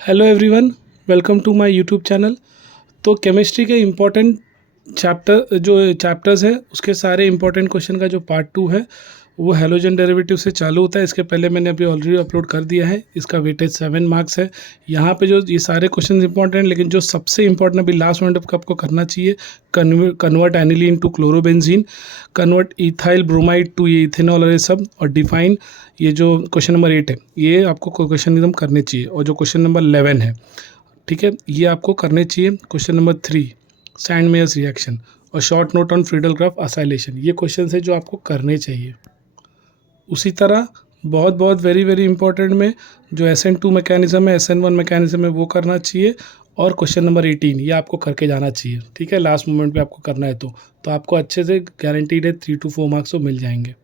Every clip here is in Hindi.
Hello everyone, welcome to my YouTube channel. तो केमिस्ट्री के इम्पोर्टेंट चैप्टर्स है उसके सारे इम्पोर्टेंट क्वेश्चन का जो पार्ट 2 है वो हैलोजन डेरिवेटिव से चालू होता है। इसके पहले मैंने अभी ऑलरेडी अपलोड कर दिया है। इसका वेटेज 7 मार्क्स है। यहाँ पे जो ये सारे क्वेश्चन इंपॉर्टेंट हैं, लेकिन जो सबसे इंपॉर्टेंट अभी लास्ट मिनट तक आपको करना चाहिए, convert aniline to chlorobenzene, convert ethyl bromide to ये इथेनॉल और ये सब, और डिफाइन ये जो क्वेश्चन नंबर 8 है ये आपको क्वेश्चन एकदम करने चाहिए। और जो क्वेश्चन नंबर 11 है, ठीक है, ये आपको करने चाहिए। Question number 3 Sandmeyer's reaction और short note on Friedel graph acylation, ये क्वेश्चन है जो आपको करने चाहिए। उसी तरह बहुत बहुत वेरी वेरी इंपॉर्टेंट में जो SN2 मैकेनिज्म है, SN1 मैकेनिज्म है, वो करना चाहिए। और क्वेश्चन नंबर 18 ये आपको करके जाना चाहिए, ठीक है। लास्ट मोमेंट पे आपको करना है तो आपको अच्छे से गारंटीड है 3 to 4 मार्क्स तो मिल जाएंगे।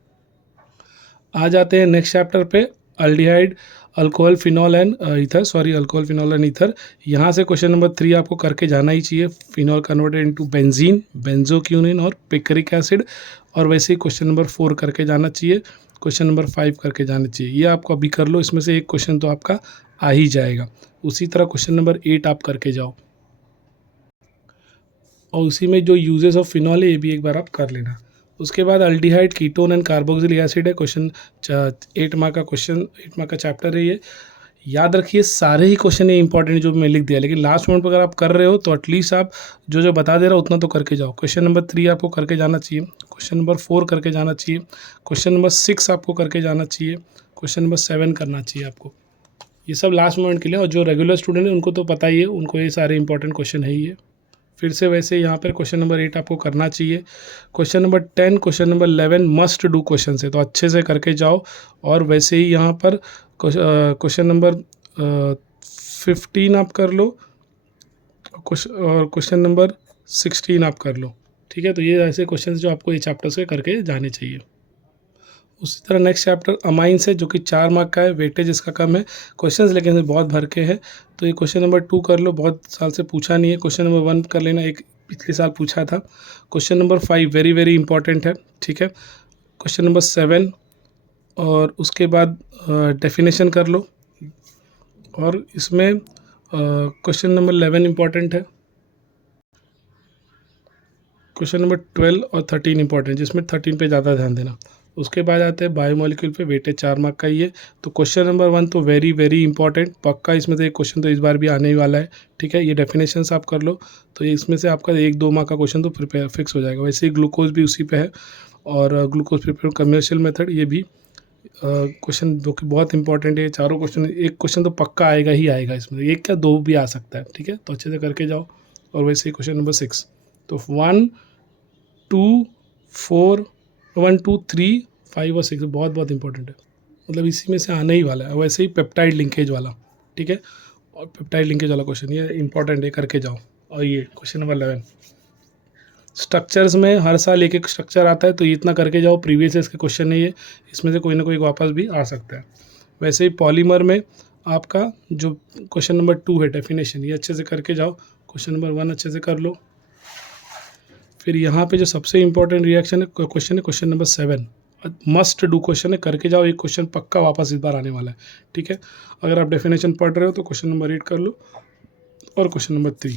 आ जाते हैं नेक्स्ट चैप्टर पे, aldehyde alcohol phenol and ether, alcohol phenol and ether. यहाँ से क्वेश्चन नंबर 3 आपको करके जाना ही चाहिए। फिनॉल कन्वर्टेड इनटू बेंजीन, बेंजोक्यूनिन और पिक्रिक एसिड। और वैसे ही क्वेश्चन नंबर 4 करके जाना चाहिए, क्वेश्चन नंबर 5 करके जाना चाहिए। ये आपको अभी कर लो, इसमें से एक क्वेश्चन तो आपका आ ही जाएगा। उसी तरह क्वेश्चन नंबर 8 आप करके जाओ, और उसी में जो यूजेस ऑफ फिनॉल है ये भी एक बार आप कर लेना। उसके बाद aldehyde ketone and carboxylic acid है, क्वेश्चन 8 मार्क का चैप्टर है ये। याद रखिए सारे ही क्वेश्चन ये इंपॉर्टेंट जो मैं लिख दिया, लेकिन लास्ट मोमेंट पर अगर आप कर रहे हो तो एटलीस्ट आप जो जो बता दे रहा हो उतना तो करके जाओ। क्वेश्चन नंबर 3 आपको करके जाना चाहिए, क्वेश्चन नंबर 4 करके जाना चाहिए, क्वेश्चन नंबर 6 आपको करके जाना चाहिए, क्वेश्चन नंबर 7 करना चाहिए आपको। ये सब लास्ट मोमेंट के लिए, और जो रेगुलर स्टूडेंट है उनको तो पता ही है, उनको ये सारे इंपॉर्टेंट क्वेश्चन है ही है। फिर से वैसे यहाँ पर क्वेश्चन नंबर 8 आपको करना चाहिए। Question number 10, question number 11 must do question है, तो अच्छे से करके जाओ। और वैसे ही यहाँ पर क्वेश्चन नंबर 15 आप कर लो, और क्वेश्चन नंबर 16 आप कर लो, ठीक है। तो ये ऐसे क्वेश्चन जो आपको ये चैप्टर से करके जाने चाहिए। उसी तरह नेक्स्ट चैप्टर अमाइंस है, जो कि 4 मार्क का है, वेटेज इसका कम है, क्वेश्चंस लेकिन ये बहुत भर के है। तो ये क्वेश्चन नंबर 2 कर लो, बहुत साल से पूछा नहीं है। क्वेश्चन नंबर 1 कर लेना, एक पिछले साल पूछा था। Question number 5 very very important है, ठीक है। क्वेश्चन नंबर 7 और उसके बाद डेफिनेशन कर लो। और इसमें क्वेश्चन नंबर 11 इंपॉर्टेंट है, क्वेश्चन नंबर 12 और 13 इंपॉर्टेंट, जिसमें 13 पे ज़्यादा ध्यान देना। उसके बाद आते हैं बायोमोलिक्यूल पे, वेटेज 4 मार्क का ही है। तो क्वेश्चन नंबर 1 तो वेरी वेरी इंपॉर्टेंट, पक्का इसमें से एक क्वेश्चन तो इस बार भी आने ही वाला है, ठीक है। ये डेफिनेशंस आप कर लो, तो इसमें से आपका 1-2 मार्क का क्वेश्चन तो प्रिपेयर फिक्स हो जाएगा। वैसे ही ग्लूकोज भी उसी पे है, और ग्लूकोज प्रिपेयर कमर्शियल मेथड, ये भी क्वेश्चन जो कि बहुत इंपॉर्टेंट है। चारों क्वेश्चन, एक क्वेश्चन तो पक्का आएगा ही आएगा इसमें, एक क्या 2 भी आ सकता है, ठीक है। तो अच्छे से करके जाओ। और वैसे ही क्वेश्चन नंबर 6, तो 1 2 4 1 2 3 5 और 6 बहुत बहुत इंपॉर्टेंट है, मतलब इसी में से आने ही वाला है। वैसे ही पेप्टाइड लिंकेज वाला, ठीक है, और पेप्टाइड लिंकेज वाला क्वेश्चन ये इंपॉर्टेंट है, करके जाओ। और ये क्वेश्चन नंबर 11, स्ट्रक्चर्स में हर साल एक एक स्ट्रक्चर आता है, तो ये इतना करके जाओ। प्रीवियस इसके क्वेश्चन नहीं है, इसमें से कोई ना कोई वापस भी आ सकता है। वैसे ही पॉलीमर में आपका जो क्वेश्चन नंबर 2 है डेफिनेशन, ये अच्छे से करके जाओ। क्वेश्चन नंबर 1 अच्छे से कर लो। फिर यहाँ पे जो सबसे इंपॉर्टेंट रिएक्शन है क्वेश्चन है question number 7, must do question है, करके जाओ। एक क्वेश्चन पक्का वापस इस बार आने वाला है, ठीक है। अगर आप डेफिनेशन पढ़ रहे हो तो क्वेश्चन नंबर 8 कर लो, और क्वेश्चन नंबर 3,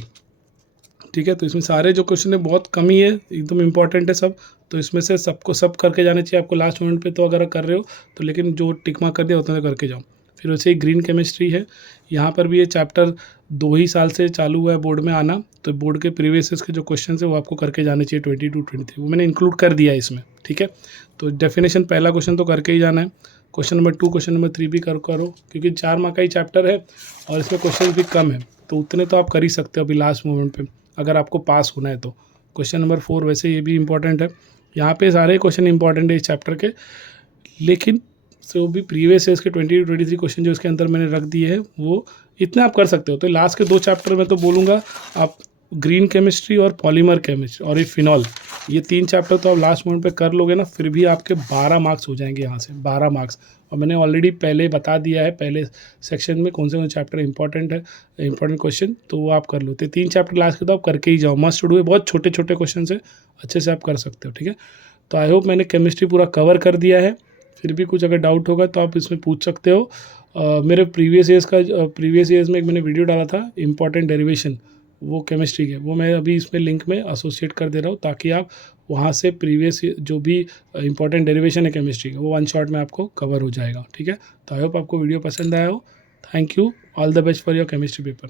ठीक है। तो इसमें सारे जो क्वेश्चन है बहुत कम ही है, एकदम इंपॉर्टेंट है सब। तो इसमें से सबको सब करके जाने चाहिए आपको लास्ट मोमेंट पे, तो अगर कर रहे हो तो, लेकिन जो टिक मार्क कर दिया उतना करके जाओ। फिर वैसे ही ग्रीन केमिस्ट्री है, यहाँ पर भी ये चैप्टर 2 ही साल से चालू हुआ है बोर्ड में आना, तो बोर्ड के प्रीवियस के जो क्वेश्चन है वो आपको करके जाने चाहिए 22-23, वो मैंने इंक्लूड कर दिया है इसमें, ठीक है। तो डेफिनेशन पहला क्वेश्चन तो करके ही जाना है। क्वेश्चन नंबर 2 क्वेश्चन नंबर 3 भी करो, क्योंकि 4 मार्क का ही चैप्टर है और इसमें क्वेश्चन भी कम है, तो उतने तो आप कर ही सकते हो अभी लास्ट मोमेंट पे, अगर आपको पास होना है तो। क्वेश्चन नंबर 4 वैसे ये भी इंपॉर्टेंट है, यहाँ पे सारे क्वेश्चन इंपॉर्टेंट है इस चैप्टर के, लेकिन जो भी प्रीवियस है इसके 20-23 क्वेश्चन जो इसके अंदर मैंने रख दिए हैं वो इतने आप कर सकते हो। तो लास्ट के 2 चैप्टर में तो बोलूँगा आप ग्रीन केमिस्ट्री और पॉलीमर केमिस्ट्री और ये फिनॉल, ये 3 चैप्टर तो आप लास्ट मोमेंट पे कर लोगे ना, फिर भी आपके 12 मार्क्स हो जाएंगे यहाँ से, 12 मार्क्स। और मैंने ऑलरेडी पहले बता दिया है पहले सेक्शन में कौन से चैप्टर इंपॉर्टेंट है, इंपॉर्टेंट क्वेश्चन, तो वो आप कर लो। तो 3 चैप्टर लास्ट के तो आप करके ही जाओ, मस्ट डू है, बहुत छोटे छोटे क्वेश्चन से अच्छे से आप कर सकते हो, ठीक है। तो आई होप मैंने केमिस्ट्री पूरा कवर कर दिया है। फिर भी कुछ अगर डाउट होगा तो आप इसमें पूछ सकते हो। मेरे प्रीवियस ईयर्स में एक मैंने वीडियो डाला था इम्पॉर्टेंट डेरिवेशन, वो केमिस्ट्री के, वो मैं अभी इसमें लिंक में एसोसिएट कर दे रहा हूँ ताकि आप वहाँ से प्रीवियस जो भी इंपॉर्टेंट डेरिवेशन है केमिस्ट्री का वो वन शॉट में आपको कवर हो जाएगा। ठीक है, तो आई होप आपको वीडियो पसंद आया हो। Thank you, all the best for your chemistry paper.